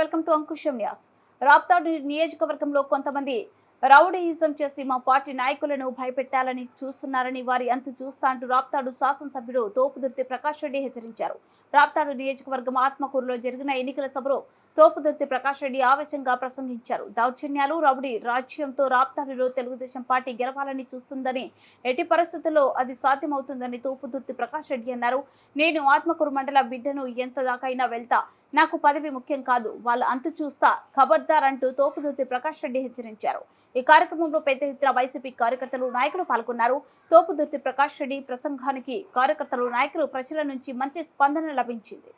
Welcome to Ankusam Nyas. Raptadu నియోజకవర్గంలో కొంతమంది rowdyism చేసి మా పార్టీ నాయకులను భయపెట్టాలని చూస్తున్నారని వారి అంతు చూస్తా అంటూ రాప్తాడు శాసనసభ్యుడు తోపుదుర్తి ప్రకాష్ రెడ్డి హెచ్చరించారు. రాప్తాడు నియోజకవర్గం ఆత్మకూరులో జరిగిన ఎన్నికల సభలో తోపుదుర్తి ప్రకాష్ రెడ్డి ఆవేశంగా ప్రసంగించారు. దౌర్జన్యాలు రౌడీ రాజ్యంతో రాప్తాడులో తెలుగుదేశం పార్టీ గెలవాలని చూస్తుందని ఎట్టి పరిస్థితుల్లో అది సాధ్యమవుతుందని తోపుదుర్తి ప్రకాష్ రెడ్డి అన్నారు. నేను ఆత్మకూరు మండల బిడ్డను ఎంత దాకైనా వెళ్తా నాకు పదవి ముఖ్యం కాదు వాళ్ళ అంతు చూస్తా ఖబర్దార్ అంటూ తోపుదుర్తి ప్రకాష్ రెడ్డి హెచ్చరించారు. ఈ కార్యక్రమంలో పెద్ద ఎత్తున వైసీపీ కార్యకర్తలు నాయకులు పాల్గొన్నారు. తోపుదుర్తి ప్రకాష్ రెడ్డి ప్రసంగానికి కార్యకర్తలు నాయకులు ప్రజల నుంచి మంచి స్పందన లభించింది.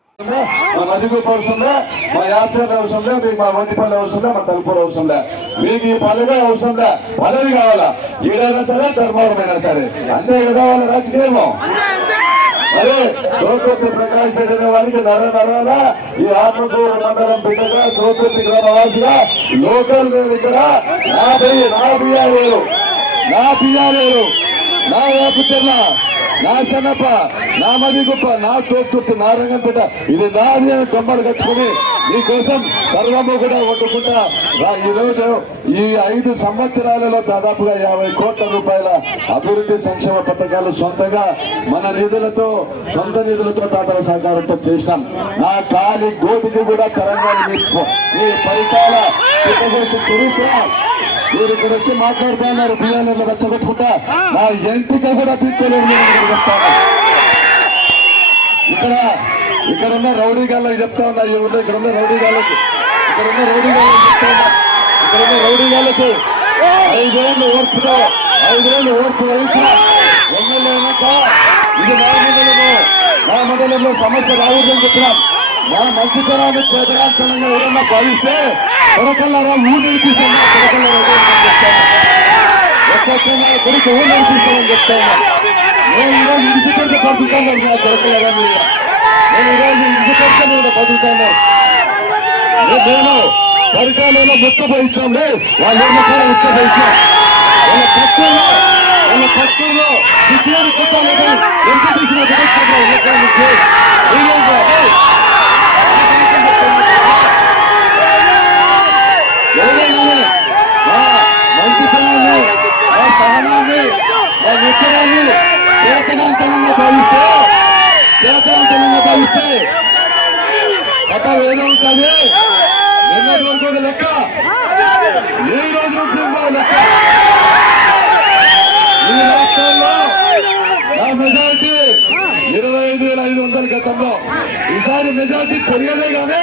మీకు ఈ పదవి అవసరంలే పదవి కావాలా? ఏదైనా సరే ధర్మవరమైనా సరే. అంతే కదా వాళ్ళ అరే లోకత్తి ప్రకాష్ రెడ్డి అనే వారికి నర నరాల ఈ ఆత్మకూరు మండలం బిడ్డగా లోకత్తి గ్రామవాసిగా లోకల్ నేను ఇక్కడ నా బియ్య నా బియ్యాలేరు నా బియ్యాలేరు నా వేపుచెర్ల నా సన్నప్ప నా మదిగుప్ప నా తోపుతుర్తి నా రంగంపేట ఇది నాది అని కొమ్మలు కట్టుకుని మీకోసం సర్వము కూడా వండుకుంటా ఈరోజు ఈ ఐదు సంవత్సరాలలో దాదాపుగా యాభై కోట్ల రూపాయల అభివృద్ధి సంక్షేమ పథకాలు సొంతంగా మన నిధులతో సొంత నిధులతో తాతల సహకారంతో చేసినాం. నా కాలి గోటికి కూడా తెలంగాణ మీ ఫలితాల చరిత్ర. మీరు ఇక్కడ వచ్చి మాట్లాడుతున్నారు బియ్యాలను రచ్చగొట్టుకుంటా నా ఎంపిక కూడా పీక్కోలేదు ఇక్కడ ఇక్కడ ఉన్న రౌడీ గాళ్ళకి చెప్తా ఉన్నా ఈ ఇక్కడ ఉన్న రౌడీ గాళ్ళకి. ఇక్కడ ఉన్న రౌడీ గాళ్ళకి చెప్తా ఉన్నా. ఇక్కడ ఉన్న రౌడీ గాళ్ళకి ఐదేళ్ళు ఓర్పులో ఐదేళ్ళు ఓర్పు వహించిన ఎమ్మెల్యే ఇది మా మండలము మా మండలంలో సమస్య రావద్దని చెప్పినాం మా మంచితనాన్ని చేతనాంతరంగా ఎవరన్నా భావిస్తే కొరకల్లారా ఊళ్ళు నిలిపిస్తున్నా కొరకల్లారా చెప్తాను ఒక్కొక్కగా కొడుకు ఊరు నిలిపిస్తామని చెప్తాను నేను ఈరోజు ఇడిసిపెడితే బతుకుతాను కొరకల్లారా మీరు? నేను ఈరోజు ఇడిసిపెడితే మీరు బతుకుతాను నేను పరికాలలో ముచ్చపోయించాంలే వాళ్ళ ఏమో ముచ్చపోయించాం వాళ్ళ పక్కలో వాళ్ళ పక్కలో పిచ్చివారి కుట్టాలని ఎంత తీసిన జగత్తులో निजाती खोलिया नहीं गाने।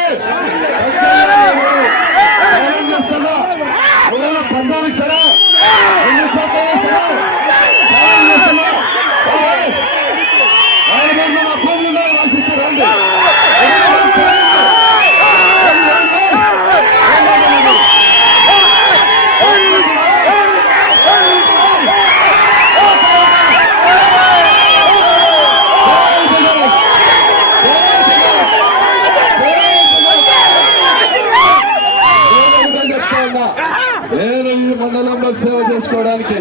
ప్రజాసేవ చేసుకోవడానికి